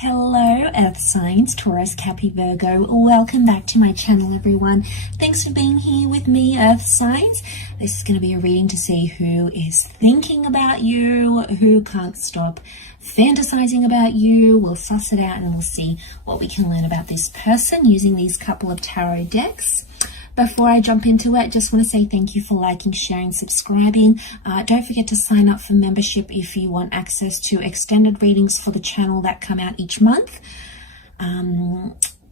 Hello Earth signs, Taurus, Capi, Virgo. Welcome back to my channel, everyone. Thanks for being here with me, Earth signs. This is going to be a reading to see who is thinking about you, who can't stop fantasizing about you. We'll suss it out and we'll see what we can learn about this person using these couple of tarot decks. Before I jump into it, just want to say thank you for liking, sharing, subscribing. Don't forget to sign up for membership if you want access to extended readings for the channel that come out each month.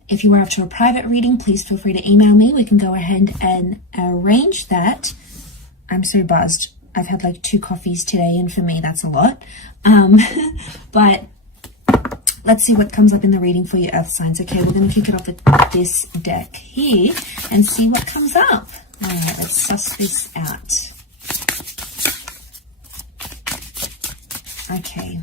If you are up to a private reading, please feel free to email me. We can go ahead and arrange that. I'm so buzzed. I've had like 2 coffees today, and for me, that's a lot. But let's see what comes up in the reading for your Earth signs. Okay, we're going to kick it off with this deck here and see what comes up. All right, let's suss this out. Okay.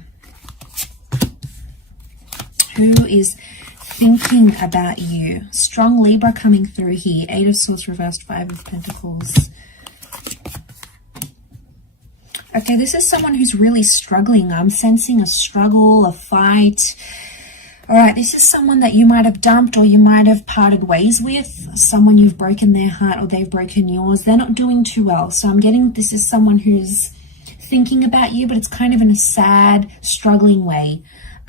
Who is thinking about you? Strong Libra coming through here. 8 of Swords reversed, 5 of Pentacles. Okay, this is someone who's really struggling. I'm sensing a struggle, a fight. All right, this is someone that you might have dumped or you might have parted ways with. Someone you've broken their heart or they've broken yours. They're not doing too well. So I'm getting this is someone who's thinking about you, but it's kind of in a sad, struggling way.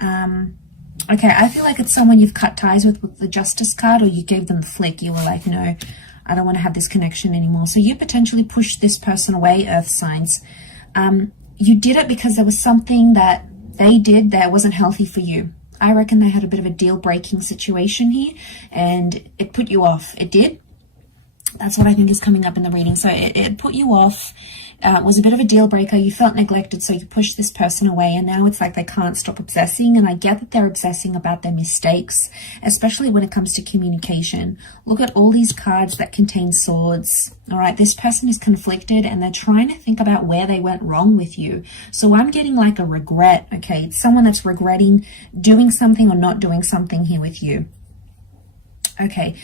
Okay, I feel like it's someone you've cut ties with the Justice card, or you gave them the flick. You were like, no, I don't want to have this connection anymore. So you potentially pushed this person away, Earth signs. You did it because there was something that they did that wasn't healthy for you. I reckon they had a bit of a deal-breaking situation here and it put you off. It did. That's what I think is coming up in the reading. So it put you off. It was a bit of a deal breaker. You felt neglected, so you pushed this person away, and now it's like they can't stop obsessing. And I get that they're obsessing about their mistakes, especially when it comes to communication. Look at all these cards that contain swords. All right, this person is conflicted and they're trying to think about where they went wrong with you. So I'm getting like a regret. Okay, it's someone that's regretting doing something or not doing something here with you. Okay,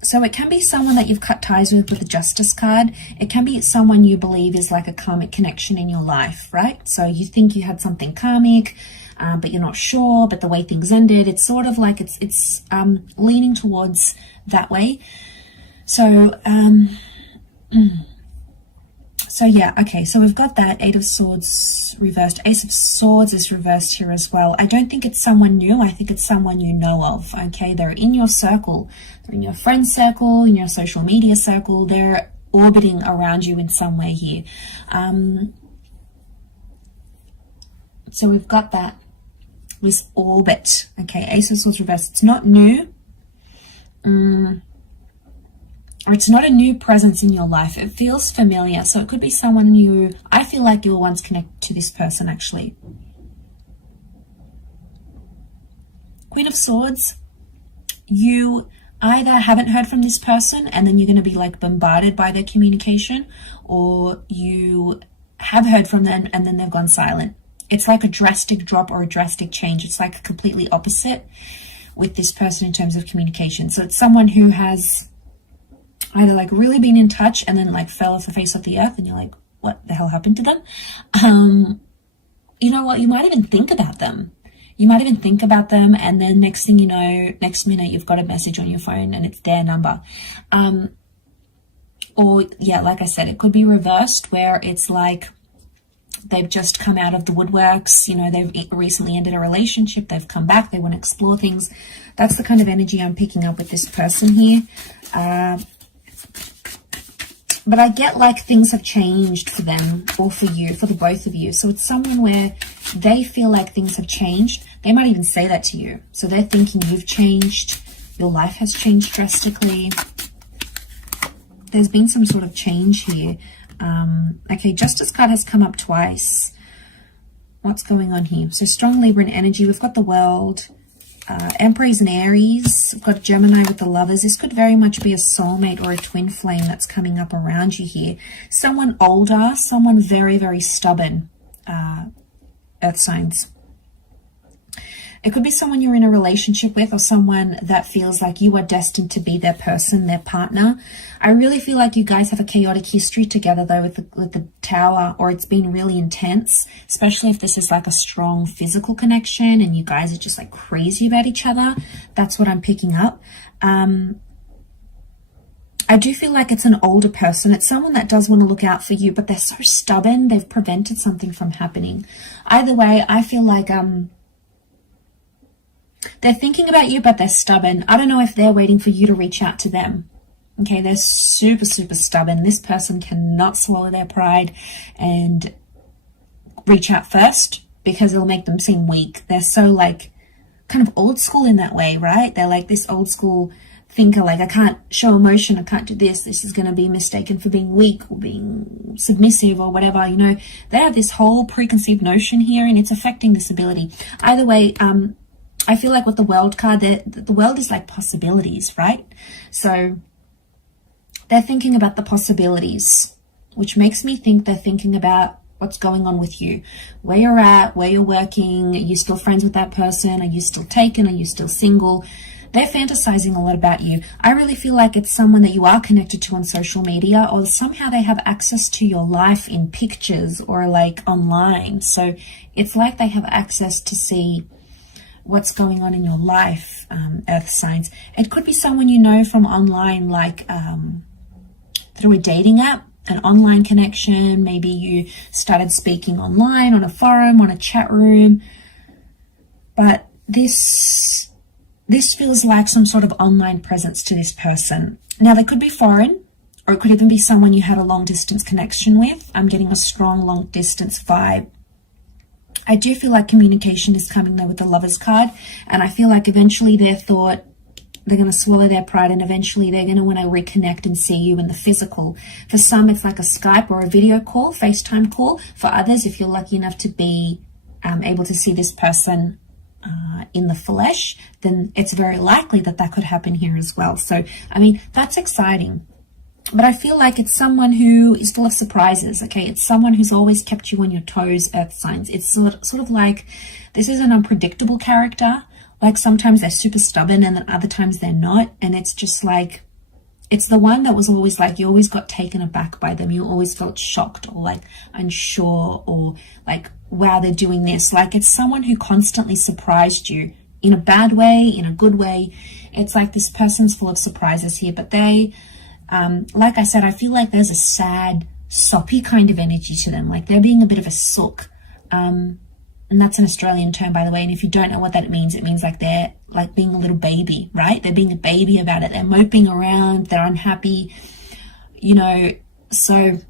so it can be someone that you've cut ties with the Justice card. It can be someone you believe is like a karmic connection in your life, right? So you think you had something karmic, but you're not sure, but the way things ended, it's sort of like it's leaning towards that way. So, so yeah, okay, so we've got that 8 of Swords reversed. Ace of Swords is reversed here as well. I don't think it's someone new. I think it's someone you know of, okay? They're in your circle. They're in your friend circle, in your social media circle. They're orbiting around you in some way here. So we've got that, this orbit, okay? Ace of Swords reversed. It's not new. Or it's not a new presence in your life. It feels familiar. So it could be someone you, I feel like you were once connected to this person actually. Queen of Swords, you either haven't heard from this person and then you're going to be like bombarded by their communication, or you have heard from them and then they've gone silent. It's like a drastic drop or a drastic change. It's like completely opposite with this person in terms of communication. So it's someone who has either like really been in touch and then like fell off the face of the earth and you're like, what the hell happened to them? You know what? You might even think about them. You might even think about them, and then next thing you know, next minute you've got a message on your phone and it's their number. Or yeah, like I said, it could be reversed where it's like they've just come out of the woodworks. You know, they've recently ended a relationship. They've come back. They want to explore things. That's the kind of energy I'm picking up with this person here. But I get like things have changed for them or for you, for the both of you. So it's someone where they feel like things have changed. They might even say that to you. So they're thinking you've changed. Your life has changed drastically. There's been some sort of change here. Okay, Justice card has come up twice. What's going on here? So strong Libran energy. We've got the World. Emperor is an Aries. We've got Gemini with the Lovers. This could very much be a soulmate or a twin flame that's coming up around you here. Someone older, someone very, very stubborn, Earth signs. It could be someone you're in a relationship with, or someone that feels like you are destined to be their person, their partner. I really feel like you guys have a chaotic history together though with the Tower, or it's been really intense, especially if this is like a strong physical connection and you guys are just like crazy about each other. That's what I'm picking up. I do feel like it's an older person. It's someone that does want to look out for you, but they're so stubborn. They've prevented something from happening. Either way, I feel like they're thinking about you, but they're stubborn. I don't know if they're waiting for you to reach out to them. Okay, they're super, super stubborn. This person cannot swallow their pride and reach out first because it'll make them seem weak. They're so like kind of old school in that way, right? They're like this old school thinker, like I can't show emotion, I can't do this is going to be mistaken for being weak or being submissive or whatever, you know. They have this whole preconceived notion here and it's affecting this ability. Either way, I feel like with the World card, the world is like possibilities, right? So they're thinking about the possibilities, which makes me think they're thinking about what's going on with you, where you're at, where you're working, are you still friends with that person, are you still taken, are you still single? They're fantasizing a lot about you. I really feel like it's someone that you are connected to on social media, or somehow they have access to your life in pictures or like online. So it's like they have access to see what's going on in your life, earth signs. It could be someone you know from online, like through a dating app, an online connection. Maybe you started speaking online on a forum, on a chat room. But this feels like some sort of online presence to this person. Now, they could be foreign, or it could even be someone you had a long distance connection with. I'm getting a strong long distance vibe. I do feel like communication is coming though with the Lovers card, and I feel like eventually they're going to swallow their pride and eventually they're going to want to reconnect and see you in the physical. For some, it's like a Skype or a video call, FaceTime call. For others, if you're lucky enough to be able to see this person in the flesh, then it's very likely that that could happen here as well. So, I mean, that's exciting. But I feel like it's someone who is full of surprises, okay? It's someone who's always kept you on your toes, earth signs. It's sort of like this is an unpredictable character. Like sometimes they're super stubborn and then other times they're not. And it's just like, it's the one that was always like, you always got taken aback by them. You always felt shocked or like unsure or like, wow, they're doing this. Like it's someone who constantly surprised you in a bad way, in a good way. It's like this person's full of surprises here, but they, like I said, I feel like there's a sad, soppy kind of energy to them. Like they're being a bit of a sook. And that's an Australian term, by the way. And if you don't know what that means, it means like they're like being a little baby, right? They're being a baby about it. They're moping around. They're unhappy, you know. So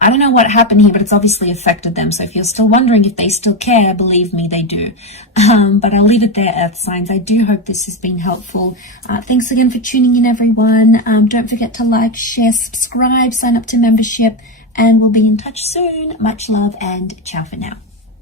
I don't know what happened here, but it's obviously affected them. So if you're still wondering if they still care, believe me, they do. But I'll leave it there, earth signs. I do hope this has been helpful. Thanks again for tuning in, everyone. Don't forget to like, share, subscribe, sign up to membership, and we'll be in touch soon. Much love and ciao for now.